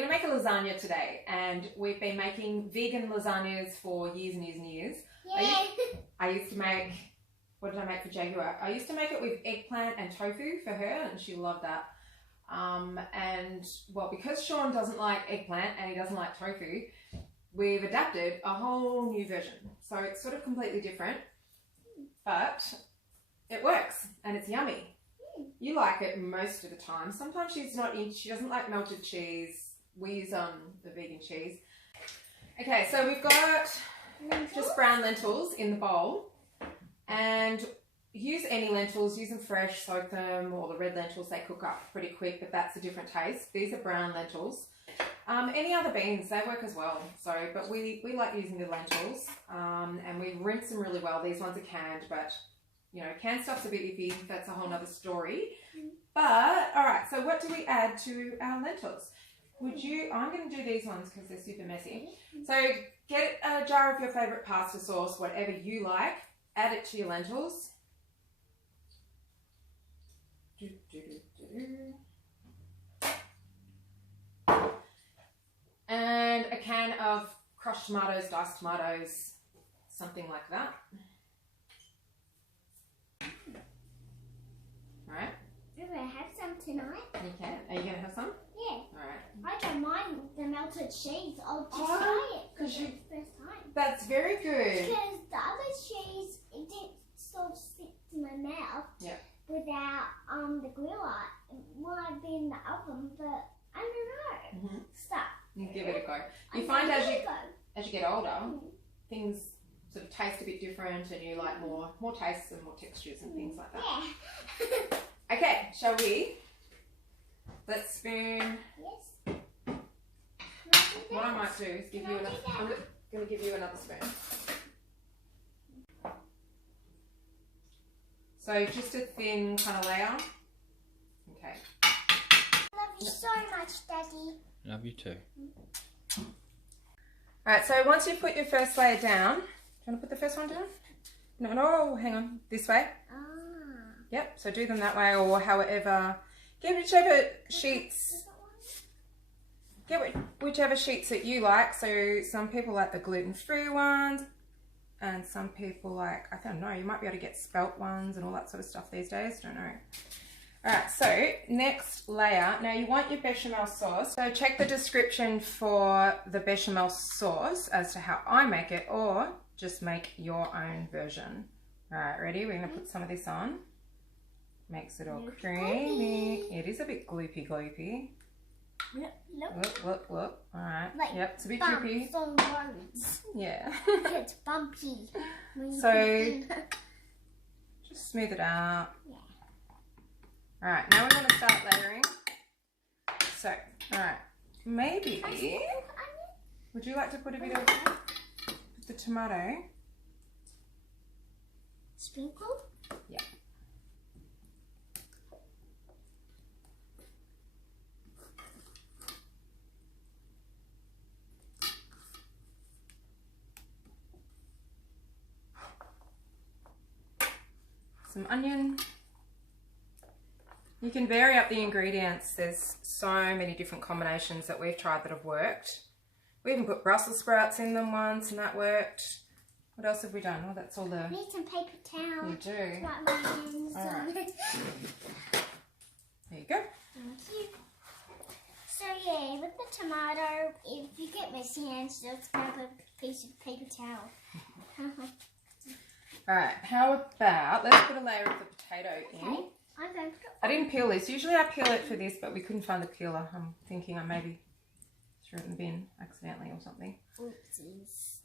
going to make a lasagna today, and we've been making vegan lasagnas for years and years and years. I used to make, what did I make for Jaguar? I used to make it with eggplant and tofu for her, and she loved that. And well, because Sean doesn't like eggplant and he doesn't like tofu, we've adapted a whole new version. So it's sort of completely different, but it works and it's yummy. You like it most of the time. Sometimes she doesn't like melted cheese. We use the vegan cheese. Okay, so we've got just brown lentils in the bowl, and use any lentils, use them fresh, soak them, or the red lentils, they cook up pretty quick, but that's a different taste. These are brown lentils. Any other beans, they work as well. So, but we like using the lentils, and we rinse them really well. These ones are canned, but you know, canned stuff's a bit iffy. That's a whole nother story. But all right, so what do we add to our lentils? I'm going to do these ones because they're super messy. So get a jar of your favorite pasta sauce, whatever you like. Add it to your lentils. And a can of crushed tomatoes, diced tomatoes, something like that. Alright. I'm going to have some tonight. You can. Are you going to have some? Yeah. Alright. I don't mind the melted cheese. I'll just try it for the first time. That's very good. Because the other cheese, it didn't sort of stick to my mouth. Yeah. Without the griller. It might have been in the oven, but I don't know. Stuff. You give it a go. You find as you get older, things sort of taste a bit different, and you like more tastes and more textures and things like that. Yeah. Okay, shall we? Let's spoon. Yes. What I might do is give you another. I'm going to give you another spoon. So just a thin kind of layer. Okay. Love you so much, Daddy. Love you too. Alright, so once you put your first layer down, do you want to put the first one down? No, hang on, this way. Yep, so do them that way, or however, get whichever sheets that you like. So some people like the gluten-free ones, and some people like, I don't know, you might be able to get spelt ones and all that sort of stuff these days, don't know. Alright, so next layer. Now you want your bechamel sauce. So check the description for the bechamel sauce as to how I make it, or just make your own version. Alright, ready? We're going to put some of this on. Makes it all creamy. It is a bit gloopy. Look. Alright. Like yep, it's a bit drippy. Yeah. It's bumpy. So just smooth it out. Yeah. Alright, now we're going to start layering. So, alright, maybe, would you like to put a bit of the tomato? Sprinkle? Yeah. Some onion. You can vary up the ingredients. There's so many different combinations that we've tried that have worked. We even put Brussels sprouts in them once and that worked. What else have we done? Oh, that's all the... Need some paper towel. You do. Wipe my hands. Alright. There you go. Thank you. So yeah, with the tomato, if you get messy hands, just grab a piece of paper towel. Alright, how about, let's put a layer of the potato in. Okay. I'm going to put it I didn't peel this. Usually I peel it for this, but we couldn't find the peeler. I'm thinking I maybe threw it in the bin accidentally or something. Oopsies.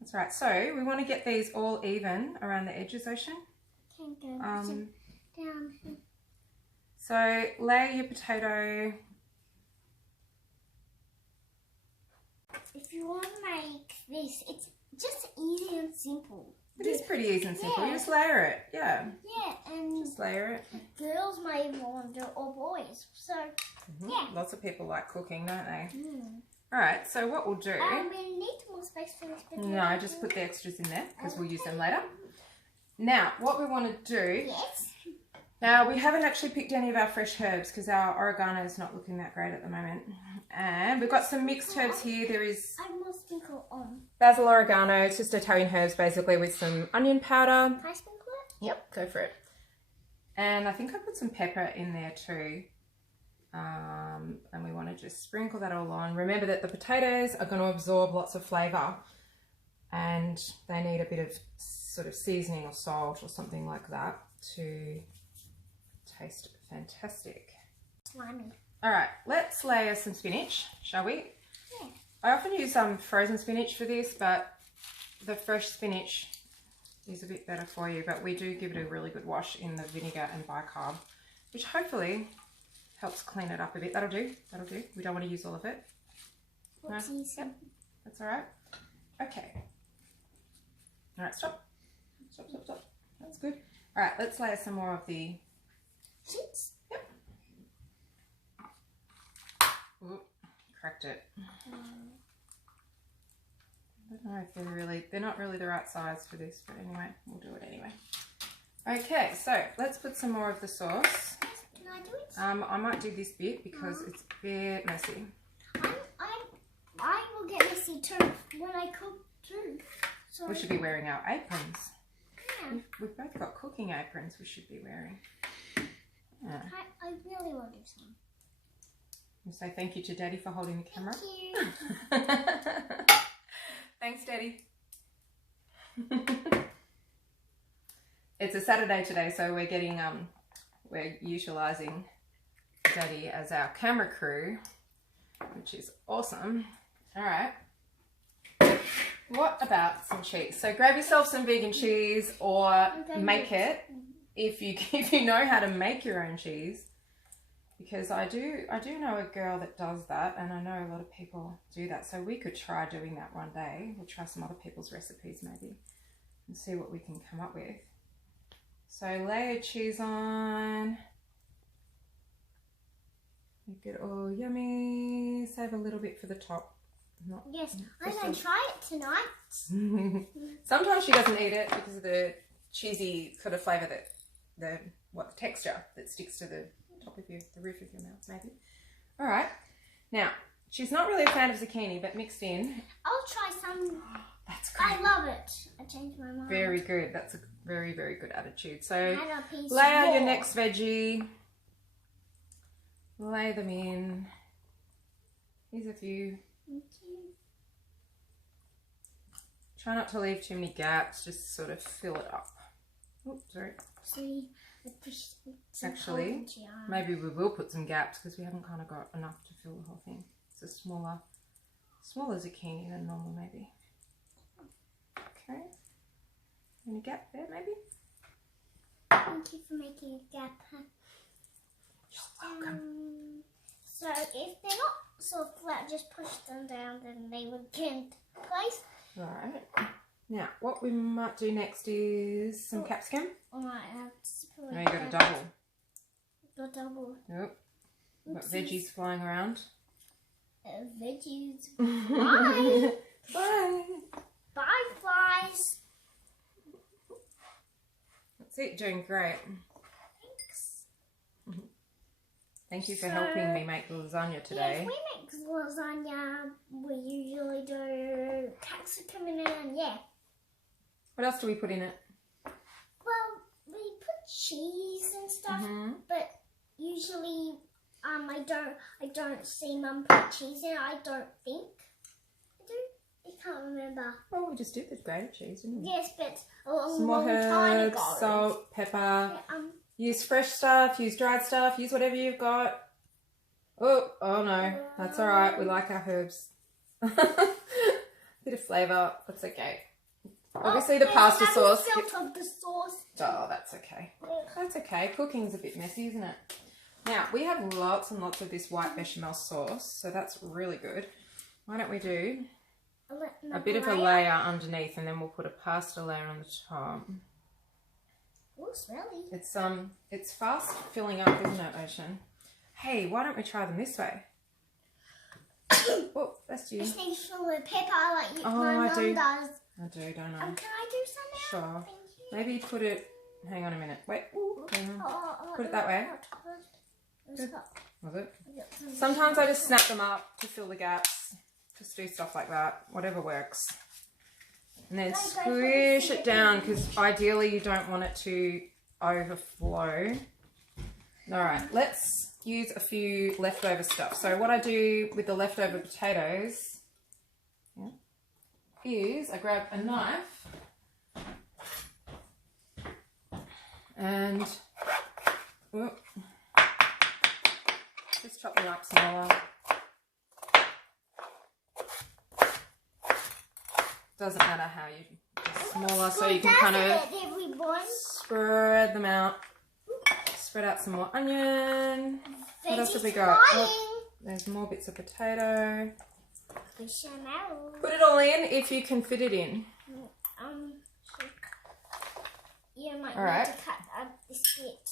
That's right. So we want to get these all even around the edges, Ocean. Can't go down. So layer your potato. If you want to make this, it's just easy and simple. It is pretty easy and simple. You just layer it. Yeah. Yeah, and just layer it. Girls may want to do it, or boys. So yeah. Lots of people like cooking, don't they? Alright, so what we'll do... we need more space for this potato. No, just put the extras in there because we'll use them later. Now, what we want to do... Yes. Now, we haven't actually picked any of our fresh herbs because our oregano is not looking that great at the moment. And we've got some mixed herbs here. There is basil, oregano. It's just Italian herbs basically with some onion powder. Can I sprinkle it? Yep, go for it. And I think I put some pepper in there too. And we want to just sprinkle that all on. Remember that the potatoes are going to absorb lots of flavour and they need a bit of sort of seasoning or salt or something like that to taste fantastic. Slimy. All right, let's layer some spinach, shall we? Yeah. I often use frozen spinach for this, but the fresh spinach is a bit better for you, but we do give it a really good wash in the vinegar and bicarb, which hopefully helps clean it up a bit. That'll do, that'll do. We don't want to use all of it. No? Yep, that's all right. Okay. All right, stop. Stop, stop, stop. That's good. All right, let's layer some more of the cheese. Yep. Ooh, cracked it. I don't know if they're not really the right size for this, but anyway, we'll do it anyway. Okay, so let's put some more of the sauce. Can I do it? I might do this bit because it's a bit messy. I will get messy too when I cook too. So We should be wearing our aprons. Yeah. We've both got cooking aprons we should be wearing. Yeah. I really want to do some. We'll say thank you to Daddy for holding the camera. Thank you. Thanks, Daddy. It's a Saturday today, so we're utilising Daddy as our camera crew, which is awesome. All right. What about some cheese? So grab yourself some vegan cheese or make it if you know how to make your own cheese. Because I do know a girl that does that, and I know a lot of people do that. So we could try doing that one day. We'll try some other people's recipes maybe and see what we can come up with. So layer cheese on. Make it all yummy. Save a little bit for the top. Yes, I'm going to try it tonight. Sometimes she doesn't eat it because of the cheesy sort of flavour the texture that sticks to the top of the roof of your mouth, maybe. All right. Now, she's not really a fan of zucchini, but mixed in. I'll try some. That's great. I love it. I changed my mind. Very good. That's a very, very good attitude. So, piece layer more. your next veggie. Lay them in. Here's a few. Try not to leave too many gaps. Just sort of fill it up. Oops, sorry. See, actually, maybe we will put some gaps because we haven't kind of got enough to fill the whole thing. It's a smaller zucchini than normal, maybe. Okay. Any gap there, maybe? Thank you for making a gap. You're welcome. So if they're not so flat, just push them down, then they would get into place. Right. Now, what we might do next is some capsicum. Alright, Now you got a double. Got double. Yep. Got veggies flying around. Veggies. Bye. Bye. Bye, flies. That's it. Doing great. Thanks. Thank you for helping me make the lasagna today. Yeah, if we make lasagna, we usually do capsicum in it, and yeah. What else do we put in it? Well, we put cheese and stuff, but usually I don't see Mum put cheese in it. I don't think I do. I can't remember. Well, we just did the grated cheese, didn't we? Yes, but a long, Some more time herbs, ago. salt, pepper. Yeah, Use fresh stuff, use dried stuff, use whatever you've got. Oh no, that's all right. We like our herbs. Bit of flavour, that's okay. Obviously the pasta sauce. Of the sauce. Oh, that's okay. That's okay. Cooking's a bit messy, isn't it? Now, we have lots and lots of this white bechamel sauce, so that's really good. Why don't we do a bit of a layer underneath, and then we'll put a pasta layer on the top. Oh, smelly. It's fast filling up, isn't it, Ocean? Hey, why don't we try them this way? Oh, that's you. Just need to fill with pepper like Oh, my I mum do. does. I do, don't I? Can I do some now? Sure. Thank you. Maybe put it Hang on a minute. Wait. Put it that way. Good. Was it? Sometimes I just snap them up to fill the gaps. Just do stuff like that. Whatever works. And then squish it down because ideally you don't want it to overflow. Alright, let's use a few leftover stuff. So what I do with the leftover potatoes is I grab a knife and just chop them up smaller. Doesn't matter how you smaller, so you can kind of spread them out. Spread out some more onion. What else have we got? Oh, there's more bits of potato. Put it all in if you can fit it in. You might need to cut up this bit.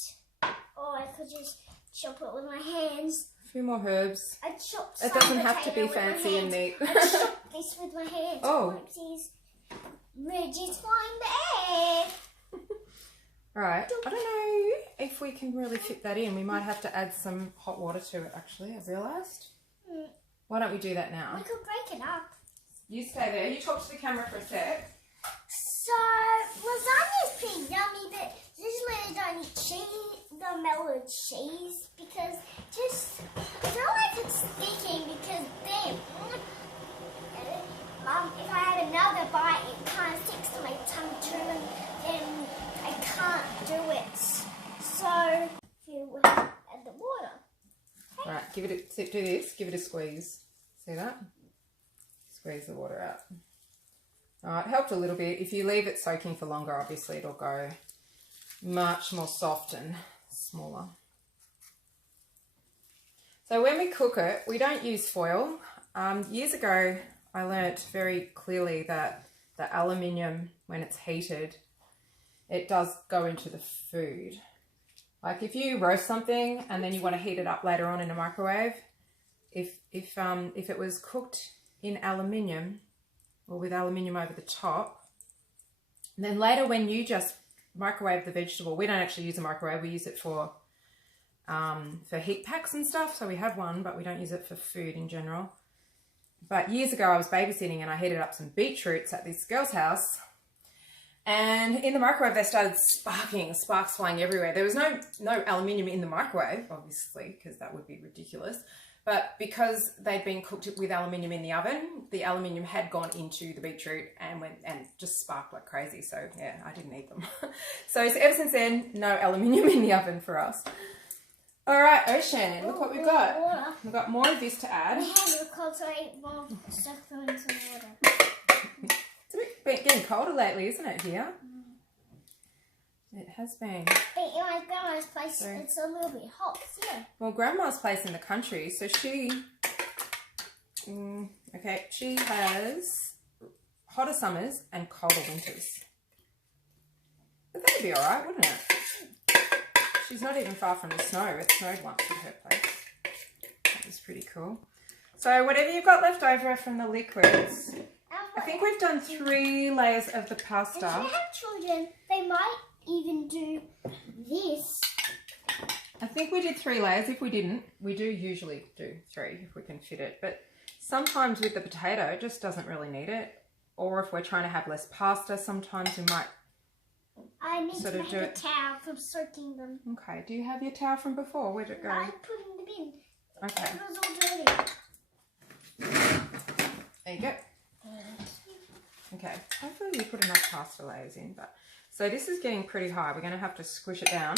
Or I could just chop it with my hands. A few more herbs. I chopped it doesn't have to be fancy and neat. I chopped this with my hands. Oh. Reggie's flying the egg. Alright, I don't know if we can really fit that in. We might have to add some hot water to it actually, I've realised. Why don't we do that now? We could break it up. You stay there, you talk to the camera for a sec. So, lasagna is pretty yummy, but usually I don't eat cheese, the melted cheese, because just, I feel like it's sticking because then, if I had another bite, it kind of sticks to my tongue too, and then I can't do it. So, you add the water. Okay. Alright, do this, give it a squeeze. See that? Squeeze the water out. It helped a little bit. If you leave it soaking for longer, obviously it'll go much more soft and smaller. So when we cook it, we don't use foil. Years ago, I learnt very clearly that the aluminium, when it's heated, it does go into the food. Like if you roast something and then you want to heat it up later on in a microwave, if it was cooked in aluminium, or with aluminium over the top. And then later when you just microwave the vegetable, we don't actually use a microwave, we use it for heat packs and stuff. So we have one, but we don't use it for food in general. But years ago I was babysitting and I heated up some beetroots at this girl's house. And in the microwave they started sparks flying everywhere. There was no aluminium in the microwave, obviously, because that would be ridiculous. But because they'd been cooked with aluminium in the oven, the aluminium had gone into the beetroot and just sparked like crazy. So yeah, I didn't eat them. So ever since then, no aluminium in the oven for us. All right, Ocean, look what we've got. Water. We've got more of this to add. We have to cultivate more stuff into water. It's a bit getting colder lately, isn't it, here? It has been. But in my grandma's place, it's a little bit hot, yeah. Well, Grandma's place in the country, so she has hotter summers and colder winters. But that'd be alright, wouldn't it? She's not even far from the snow. It snowed once at her place. That was pretty cool. So whatever you've got left over from the liquids, I think we've done 3 layers of the pasta. If you have children, they might even do this. I think we did 3 layers. If we didn't, we do usually do 3 if we can fit it. But sometimes with the potato, it just doesn't really need it. Or if we're trying to have less pasta, sometimes we might sort of do it. I need to make a towel from soaking them. Okay. Do you have your towel from before? Where'd it go? I put it in the bin. Okay. It was all dirty. There you go. Okay. Hopefully we put enough pasta layers in, but. So this is getting pretty high. We're going to have to squish it down.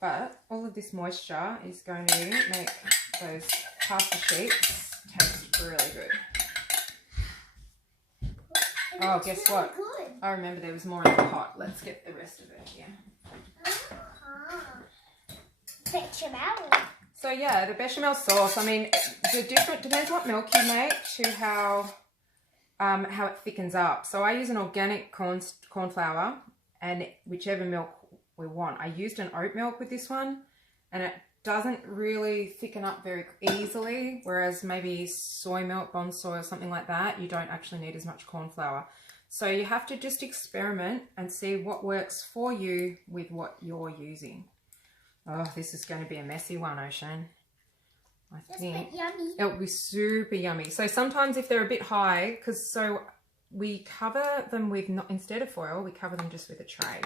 But all of this moisture is going to make those pasta sheets taste really good. Oh, guess what? Good. I remember there was more in the pot. Let's get the rest of it here. Bechamel. So yeah, the bechamel sauce. I mean, depends what milk you make to how it thickens up. So I use an organic cornflour and whichever milk we want. I used an oat milk with this one and it doesn't really thicken up very easily, whereas maybe soy milk, bond soy or something like that, you don't actually need as much corn flour. So you have to just experiment and see what works for you with what you're using. Oh, this is going to be a messy one, Ocean. I think yummy. It'll be super yummy. So sometimes if they're a bit high, so we cover them with, instead of foil, we cover them just with a tray.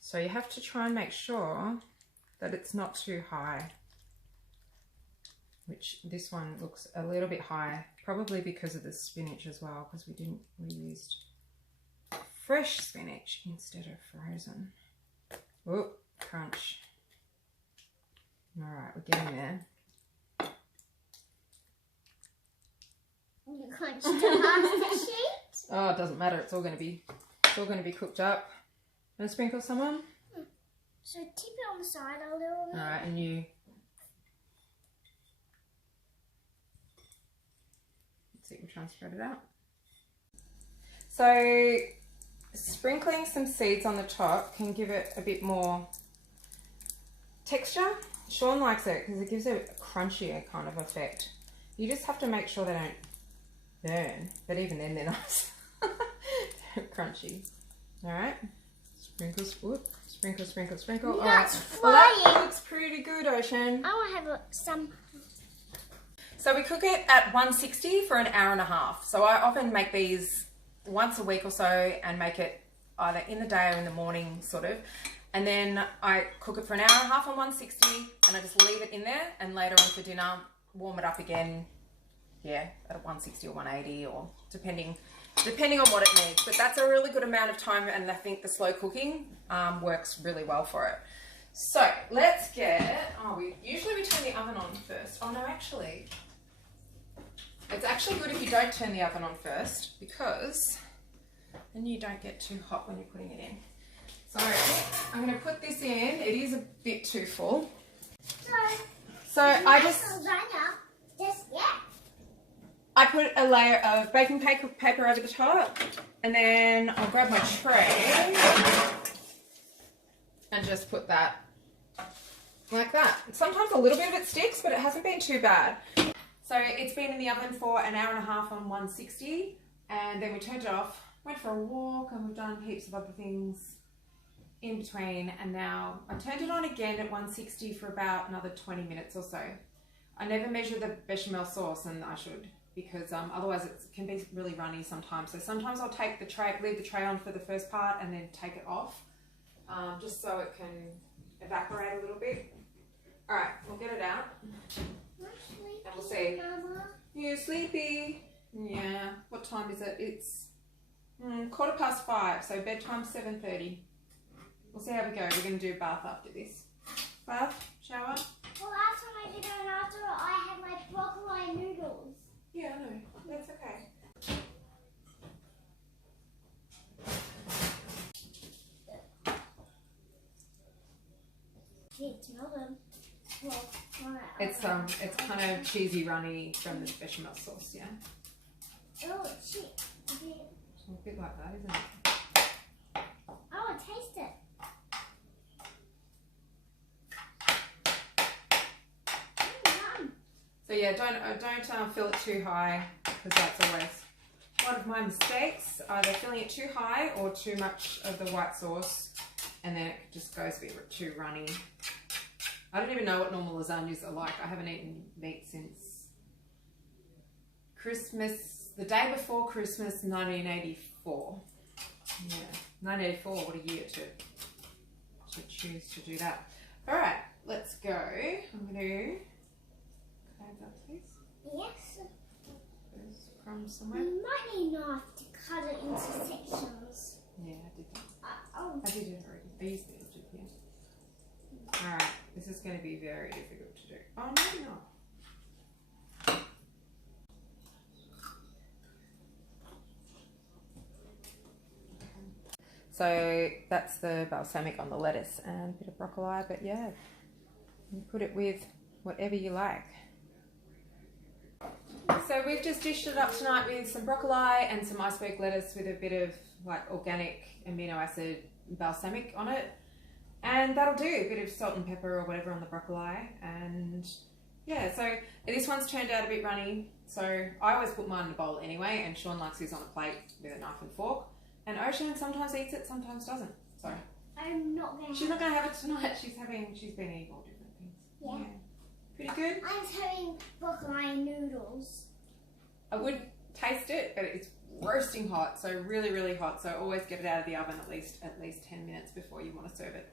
So you have to try and make sure that it's not too high. Which this one looks a little bit high, probably because of the spinach as well, because we used fresh spinach instead of frozen. Oh, crunch. All right, we're getting there. You crunched the pasta sheet. Oh, it doesn't matter. It's all going to be cooked up. Want to sprinkle some on? So tip it on the side a little bit. All right, and you. Let's see. We'll try and spread it out. So, sprinkling some seeds on the top can give it a bit more texture. Sean likes it because it gives it a crunchier kind of effect. You just have to make sure they don't burn, but even then they're nice. They're crunchy. All right, sprinkle, sprinkle, sprinkle, sprinkle. All right, well, that looks pretty good, Ocean. I want to have some. So we cook it at 160 for an hour and a half. So I often make these once a week or so and make it either in the day or in the morning, sort of. And then I cook it for an hour and a half on 160 and I just leave it in there, and later on for dinner, warm it up again, yeah, at 160 or 180 or depending on what it needs. But that's a really good amount of time, and I think the slow cooking works really well for it. So let's get, usually we turn the oven on first. Oh no, actually, it's actually good if you don't turn the oven on first, because then you don't get too hot when you're putting it in. So I'm going to put this in. It is a bit too full. So I put a layer of baking paper over the top, and then I'll grab my tray and just put that like that. Sometimes a little bit of it sticks, but it hasn't been too bad. So it's been in the oven for an hour and a half on 160, and then we turned it off, went for a walk, and we've done heaps of other things in between, and now I turned it on again at 160 for about another 20 minutes or so. I never measure the bechamel sauce, and I should, because otherwise it can be really runny sometimes. So sometimes I'll take the tray, leave the tray on for the first part and then take it off, just so it can evaporate a little bit. All right, we'll get it out. And we'll see. Mama. You sleepy? Yeah. What time is it? It's 5:15, so bedtime's 7:30. We'll see how we go. We're going to do a bath after this. Bath? Shower? Well, last time I did it, and after I had my broccoli noodles. Yeah, I know. That's okay. Can't smell them. Well, It's kind of cheesy runny from the bechamel sauce, yeah? Oh, shit. It's a bit like that, isn't it? Oh, taste it. So yeah, don't fill it too high, because that's always one of my mistakes. Either filling it too high or too much of the white sauce, and then it just goes a bit too runny. I don't even know what normal lasagnas are like. I haven't eaten meat since Christmas, the day before Christmas, 1984. Yeah, 1984, what a year to choose to do that. All right, let's go. I'm going to close up, please. Yes. There's crumbs somewhere. You might need a knife to cut it into sections. Yeah, I did that. Oh. I did it already. I used the edge of here. All right, this is going to be very difficult to do. Oh, maybe not. So that's the balsamic on the lettuce and a bit of broccoli, but yeah, you put it with whatever you like. So we've just dished it up tonight with some broccoli and some iceberg lettuce with a bit of like organic amino acid balsamic on it. And that'll do, a bit of salt and pepper or whatever on the broccoli. And yeah, so this one's turned out a bit runny. So I always put mine in a bowl anyway, and Sean likes his on a plate with a knife and fork. And Ocean sometimes eats it, sometimes doesn't. So I'm not going to she's not going to have it tonight. She's been eating all different things. Yeah. Pretty good? I'm having broccoli noodles. I would taste it, but it's roasting hot, so really, really hot. So always get it out of the oven at least 10 minutes before you want to serve it.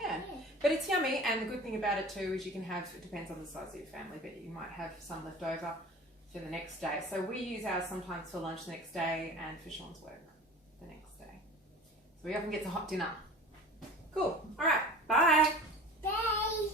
Yeah. But it's yummy, and the good thing about it too is you can have, it depends on the size of your family, but you might have some left over for the next day. So we use ours sometimes for lunch the next day and for Sean's work the next day. So he often gets a hot dinner. Cool. All right. Bye. Bye.